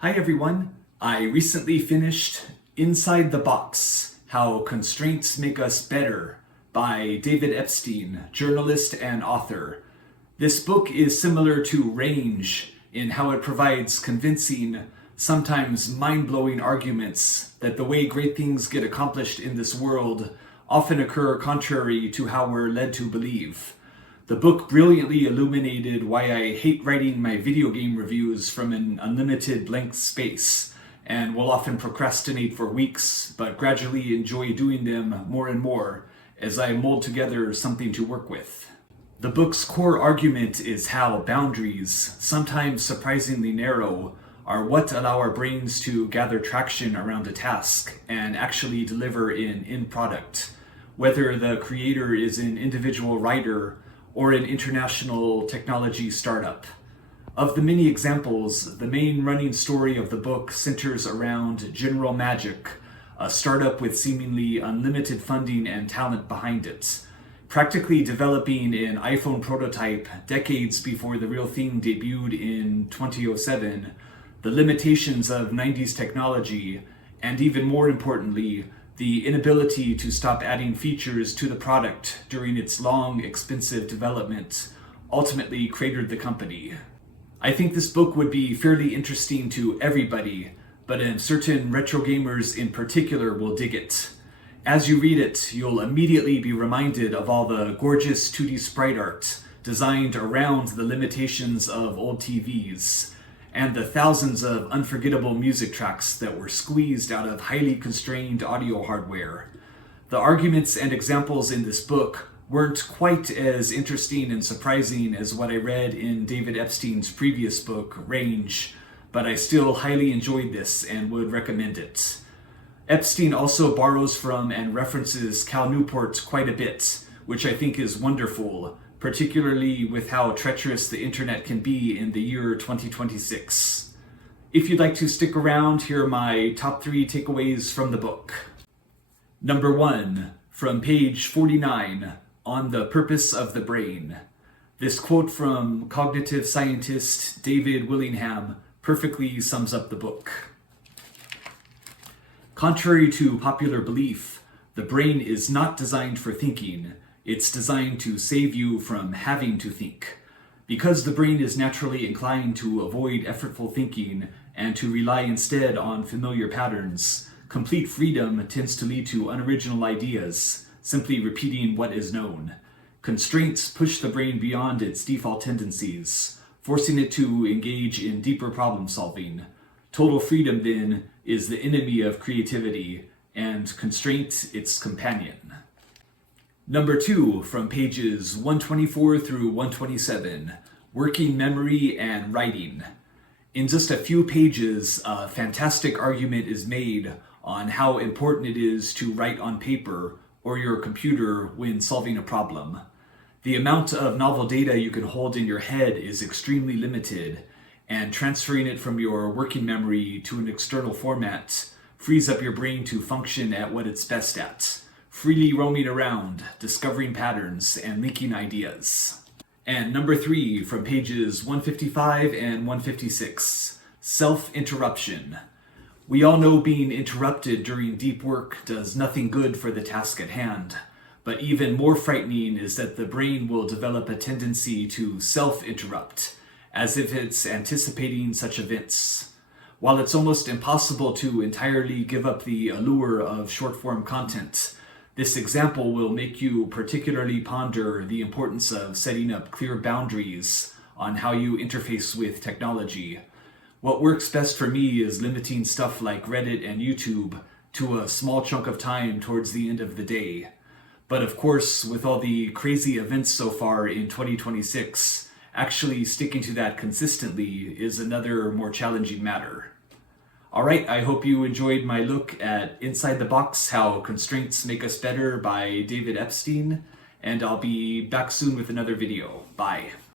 Hi everyone, I recently finished Inside the Box, How Constraints Make Us Better by David Epstein, journalist and author. This book is similar to Range in how it provides convincing, sometimes mind-blowing arguments that the way great things get accomplished in this world often occur contrary to how we're led to believe. The book brilliantly illuminated why I hate writing my video game reviews from an unlimited blank space, and will often procrastinate for weeks, but gradually enjoy doing them more and more as I mold together something to work with. The book's core argument is how boundaries, sometimes surprisingly narrow, are what allow our brains to gather traction around a task and actually deliver an end product, whether the creator is an individual writer or an international technology startup. Of the many examples, the main running story of the book centers around General Magic, a startup with seemingly unlimited funding and talent behind it, practically developing an iPhone prototype decades before the real thing debuted in 2007, the limitations of 90s technology, and even more importantly, the inability to stop adding features to the product during its long, expensive development ultimately cratered the company. I think this book would be fairly interesting to everybody, but certain retro gamers in particular will dig it. As you read it, you'll immediately be reminded of all the gorgeous 2D sprite art designed around the limitations of old TVs, and the thousands of unforgettable music tracks that were squeezed out of highly constrained audio hardware. The arguments and examples in this book weren't quite as interesting and surprising as what I read in David Epstein's previous book, Range, but I still highly enjoyed this and would recommend it. Epstein also borrows from and references Cal Newport quite a bit, which I think is wonderful, particularly with how treacherous the internet can be in the year 2026. If you'd like to stick around, here are my top 3 takeaways from the book. Number 1, from page 49, on the purpose of the brain. This quote from cognitive scientist David Willingham perfectly sums up the book. Contrary to popular belief, the brain is not designed for thinking. It's designed to save you from having to think. Because the brain is naturally inclined to avoid effortful thinking and to rely instead on familiar patterns, complete freedom tends to lead to unoriginal ideas, simply repeating what is known. Constraints push the brain beyond its default tendencies, forcing it to engage in deeper problem solving. Total freedom, then, is the enemy of creativity, and constraint its companion. Number 2, from pages 124 through 127, working memory and writing. In just a few pages, a fantastic argument is made on how important it is to write on paper or your computer when solving a problem. The amount of novel data you can hold in your head is extremely limited, and transferring it from your working memory to an external format frees up your brain to function at what it's best at, freely roaming around, discovering patterns, and linking ideas. And number 3, from pages 155 and 156, Self-Interruption. We all know being interrupted during deep work does nothing good for the task at hand, but even more frightening is that the brain will develop a tendency to self-interrupt, as if it's anticipating such events. While it's almost impossible to entirely give up the allure of short-form content, this example will make you particularly ponder the importance of setting up clear boundaries on how you interface with technology. What works best for me is limiting stuff like Reddit and YouTube to a small chunk of time towards the end of the day. But of course, with all the crazy events so far in 2026, actually sticking to that consistently is another more challenging matter. Alright, I hope you enjoyed my look at Inside the Box, How Constraints Make Us Better by David Epstein, and I'll be back soon with another video. Bye.